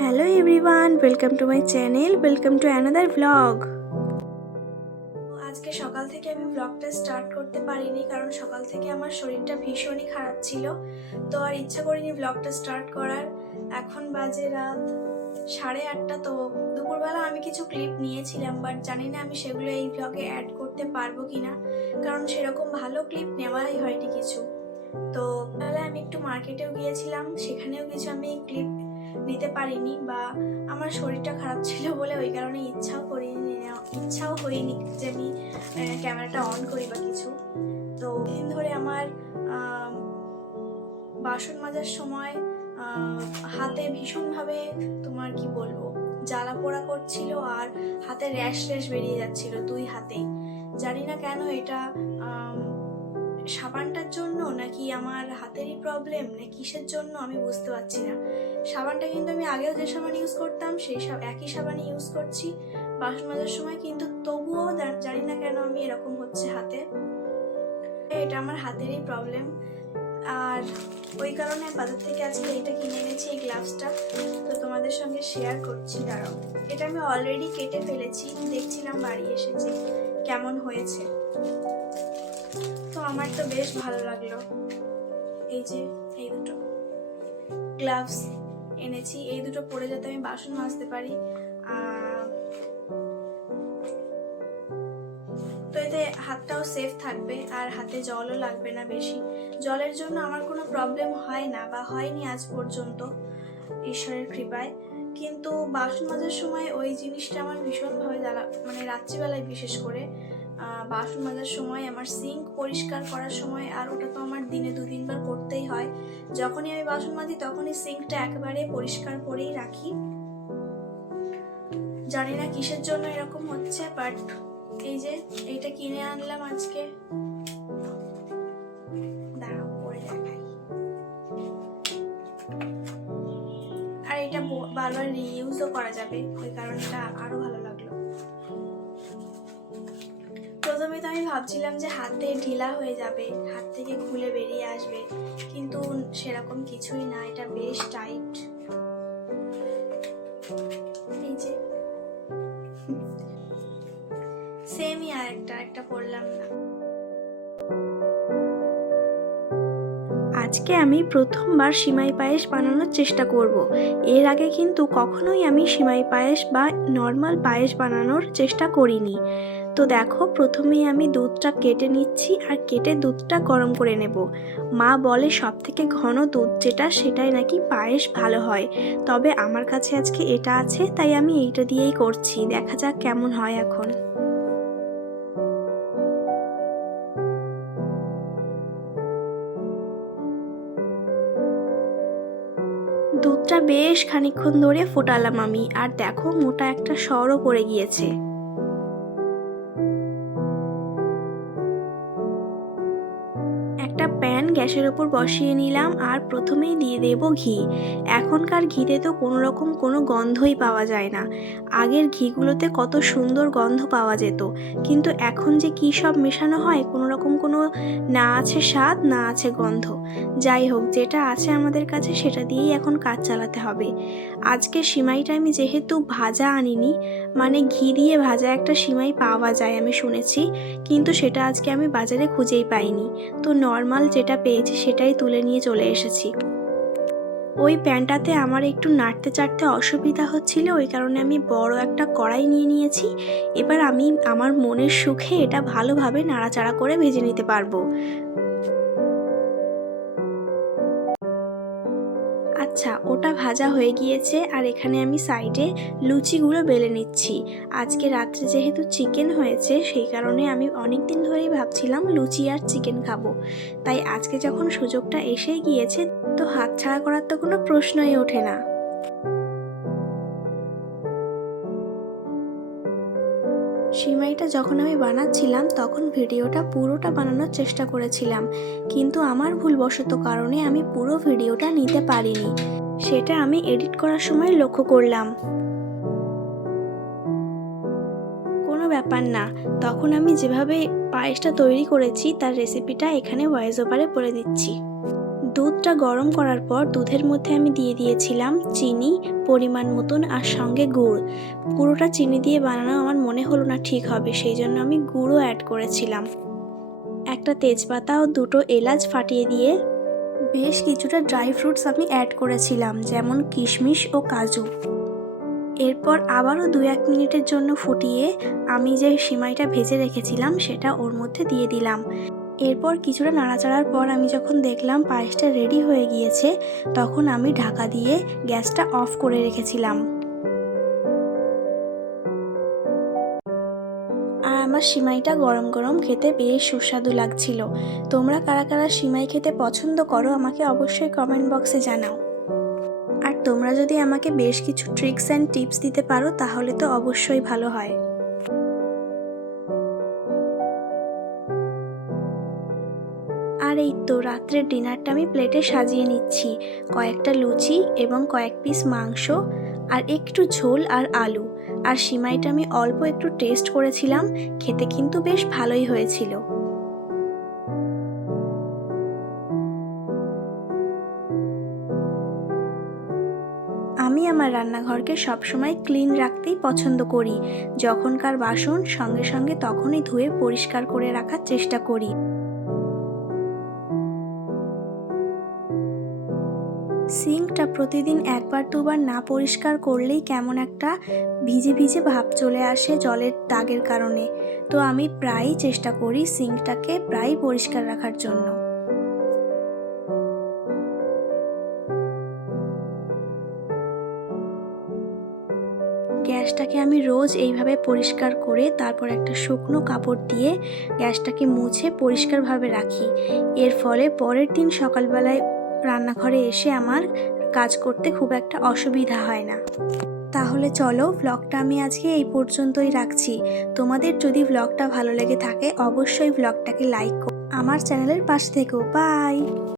Hello everyone welcome to my channel welcome to another blog আজকে সকাল থেকে আমি ব্লগটা স্টার্ট করতে পারিনি কারণ সকাল থেকে আমার শরীরটা ভীষণই খারাপ ছিল। তো আর ইচ্ছা করিনি ব্লগটা স্টার্ট করার। এখন বাজে রাত সাড়ে আটটা, তো দুপুরবেলা আমি কিছু ক্লিপ নিয়েছিলাম বাট জানি না আমি সেগুলো এই ব্লগে অ্যাড করতে পারব কি না কারণ সেরকম ভালো ক্লিপ নেওয়াই হয়নি কিছু। তো তাহলে আমি একটু মার্কেটেও গিয়েছিলাম, সেখানেও কিছু আমি ক্লিপ নিতে পারিনি বা আমার শরীরটা খারাপ ছিল বলে ওই কারণে ইচ্ছাও করিনি, ইচ্ছাও হয়নি যে আমি ক্যামেরাটা অন করি বা কিছু। তো দিন ধরে আমার বাসন মাজার সময় হাতে ভীষণভাবে তোমার কি বলব, জ্বালা পোড়া করছিল আর হাতে র্যাশ র্যাশ বেরিয়ে যাচ্ছিল দুই হাতেই। জানি না কেন এটা সাবানটার জন্য নাকি আমার হাতেরই প্রবলেম না কিসের জন্য আমি বুঝতে পারছি না। সাবানটা কিন্তু আমি আগেও যে সাবান ইউজ করতাম, সেই সব একই সাবানই ইউজ করছি। বাসন মাজার সময় কিন্তু তবুও জানি না কেন আমি এরকম হচ্ছে হাতে। এটা আমার হাতেরই প্রবলেম আর ওই কারণে বাজার থেকে আজকে এটা কিনে এনেছি, এই গ্লাভসটা তো তোমাদের সঙ্গে শেয়ার করছি, দাঁড়াও। এটা আমি অলরেডি কেটে ফেলেছি, দেখছিলাম বাড়ি এসেছে, কেমন হয়েছে। তো আমার তো বেশ ভালো লাগল। এই যে, এই দুটো গ্লাভস এনেছি। এই দুটো পরে যাতে আমি বাসন মাজতে পারি। তো এতে হাতটাও সেফ থাকবে আর হাতে জলও লাগবে না বেশি। জলের জন্য আমার কোনো প্রবলেম হয় না বা হয়নি আজ পর্যন্ত ঈশ্বরের কৃপায়। কিন্তু বাসন মাজার সময় ওই জিনিসটা আমার ভীষণভাবে জ্বালা মানে রাত্রিবেলায় বিশেষ করে বাসন মাজার সময়, আমার সিঙ্ক পরিষ্কার করার সময়, আর ওটা তো আমার দিনে দু তিনবার করতেই হয়। যখনই আমি বাসন মাজি, তখনই সিঙ্কটা একবারে পরিষ্কার করেই রাখি। জানি না কিসের জন্য এরকম হচ্ছে বাট এই যে, এইটা কিনে আনলাম আজকে। দাঁড়াও, পরে আর এটা বারবার রিইউজও করা যাবে, ওই কারণে এটা আরও ভালো লাগল। প্রথমে তো আমি ভাবছিলাম যে হাতে ঢিলা হয়ে যাবে, হাত থেকে খুলে বেরিয়ে আসবে, কিন্তু সেরকম কিছুই না, এটা বেশ টাইট। সেমই আর একটা একটা না। আজকে আমি প্রথমবার সিমাই পায়েস বানানোর চেষ্টা করব। এর আগে কিন্তু কখনোই আমি সিমাই পায়েস বা নর্মাল পায়েস বানানোর চেষ্টা করিনি। তো দেখো, প্রথমেই আমি দুধটা কেটে নিচ্ছি আর কেটে দুধটা গরম করে নেব। মা বলে সব থেকে ঘন দুধ যেটা, সেটাই নাকি পায়েস ভালো হয়। তবে আমার কাছে আজকে এটা আছে, তাই আমি এইটা দিয়েই করছি। দেখা যাক কেমন হয় এখন। দুধটা বেশ খানিকক্ষণ ধরে ফোটালাম আমি। আর দেখো, মোটা একটা সরও পড়ে গিয়েছে। একটা প্যান গ্যাসের ওপর বসিয়ে নিলাম আর প্রথমেই দিয়ে দেব ঘি। এখনকার ঘিতে তো কোনো রকম কোনো গন্ধই পাওয়া যায় না। আগের ঘিগুলোতে কত সুন্দর গন্ধ পাওয়া যেত। কিন্তু এখন যে কী সব মেশানো হয় কোনো রকম কোনো না আছে স্বাদ, না আছে গন্ধ। যাই হোক, যেটা আছে আমাদের কাছে সেটা দিয়েই এখন কাজ চালাতে হবে। আজকে সিমাইটা আমি যেহেতু ভাজা আনিনি মানে ঘি দিয়ে ভাজা একটা সিমাই পাওয়া যায় আমি শুনেছি, কিন্তু সেটা আজকে আমি বাজারে খুঁজেই পাইনি। তো নর্মাল যেটা পেয়েছি সেটাই তুলে নিয়ে চলে এসেছি। ওই প্যানটাতে আমার একটু নাড়তে চাড়তে অসুবিধা হচ্ছিল, ওই কারণে আমি বড় একটা কড়াই নিয়ে নিয়েছি। এবার আমি আমার মনের সুখে এটা ভালোভাবে নাড়াচাড়া করে ভেজে নিতে পারব। আচ্ছা ওটা ভাজা হয়ে গিয়েছে আর এখানে আমি সাইডে লুচিগুলো বেলে নিচ্ছি। আজকে রাত্রে যেহেতু চিকেন হয়েছে, সেই কারণে আমি অনেক দিন ধরেই ভাবছিলাম লুচি আর চিকেন খাব। তাই আজকে যখন সুযোগটা এসে গিয়েছে, তো হাত ছাড়া করার তো কোনো প্রশ্নই ওঠে না। সিমাইটা যখন আমি বানাচ্ছিলাম, তখন ভিডিওটা পুরোটা বানানোর চেষ্টা করেছিলাম। কিন্তু আমার ভুলবশত কারণে আমি পুরো ভিডিওটা নিতে পারিনি। সেটা আমি এডিট করার সময় লক্ষ্য করলাম। কোনো ব্যাপার না। তখন আমি যেভাবে পায়েসটা তৈরি করেছি, তার রেসিপিটা এখানে ভয়েস ওভারে বলে দিচ্ছি। দুধটা গরম করার পর দুধের মধ্যে আমি দিয়ে দিয়েছিলাম চিনি, পরিমাণ মতন আর সঙ্গে গুড়। পুরোটা চিনি দিয়ে বানানো আমার মনে হলো না ঠিক হবে, সেই জন্য আমি গুঁড়ও অ্যাড করেছিলাম। একটা তেজপাতা ও দুটো এলাচ ফাটিয়ে দিয়ে বেশ কিছুটা ড্রাই ফ্রুটস আমি অ্যাড করেছিলাম, যেমন কিশমিশ ও কাজু। এরপর আবারও দু এক মিনিটের জন্য ফুটিয়ে আমি যে সিমাইটা ভেজে রেখেছিলাম, সেটা ওর মধ্যে দিয়ে দিলাম। এরপর কিছুটা নাড়াচাড়ার পর আমি যখন দেখলাম পায়েসটা রেডি হয়ে গিয়েছে, তখন আমি ঢাকা দিয়ে গ্যাসটা অফ করে রেখেছিলাম। আর আমার সিমাইটা গরম গরম খেতে বেশ সুস্বাদু লাগছিল। তোমরা কারা কারা সিমাই খেতে পছন্দ করো, আমাকে অবশ্যই কমেন্ট বক্সে জানাও। আর তোমরা যদি আমাকে বেশ কিছু ট্রিক্স অ্যান্ড টিপস দিতে পারো, তাহলে তো অবশ্যই ভালো হয়। আর এই তো রাত্রের ডিনারটা আমি প্লেটে সাজিয়ে নিচ্ছি। কয়েকটা লুচি এবং কয়েক পিস মাংস আর একটু ঝোল আর আলু। আর সিমাইটা আমি অল্প একটু টেস্ট করেছিলাম, খেতে কিন্তু বেশ ভালোই হয়েছিল। আমি আমার রান্নাঘরকে সবসময় ক্লিন রাখতেই পছন্দ করি। যখনকার বাসন সঙ্গে সঙ্গে তখনই ধুয়ে পরিষ্কার করে রাখার চেষ্টা করি। সিঙ্কটা প্রতিদিন একবার দুবার না পরিষ্কার করলেই কেমন একটা ভিজে ভিজে ভাব চলে আসে জলের দাগের কারণে। তো আমি প্রায়ই চেষ্টা করি সিঙ্কটাকে প্রায় পরিষ্কার রাখার জন্য। গ্যাসটাকে আমি রোজ এইভাবে পরিষ্কার করে তারপর একটা শুকনো কাপড় দিয়ে গ্যাসটাকে মুছে পরিষ্কারভাবে রাখি। এর ফলে পরের দিন সকালবেলায় রান্নাঘরে এসে আমার কাজ করতে খুব একটা অসুবিধা হয় না। তাহলে চলো ভ্লগটা আমি আজকে এই পর্যন্তই রাখছি। তোমাদের যদি ভ্লগটা ভালো লেগে থাকে, অবশ্যই ভ্লগটাকে লাইক করো। আমার চ্যানেলের পাশ থেকেও বাই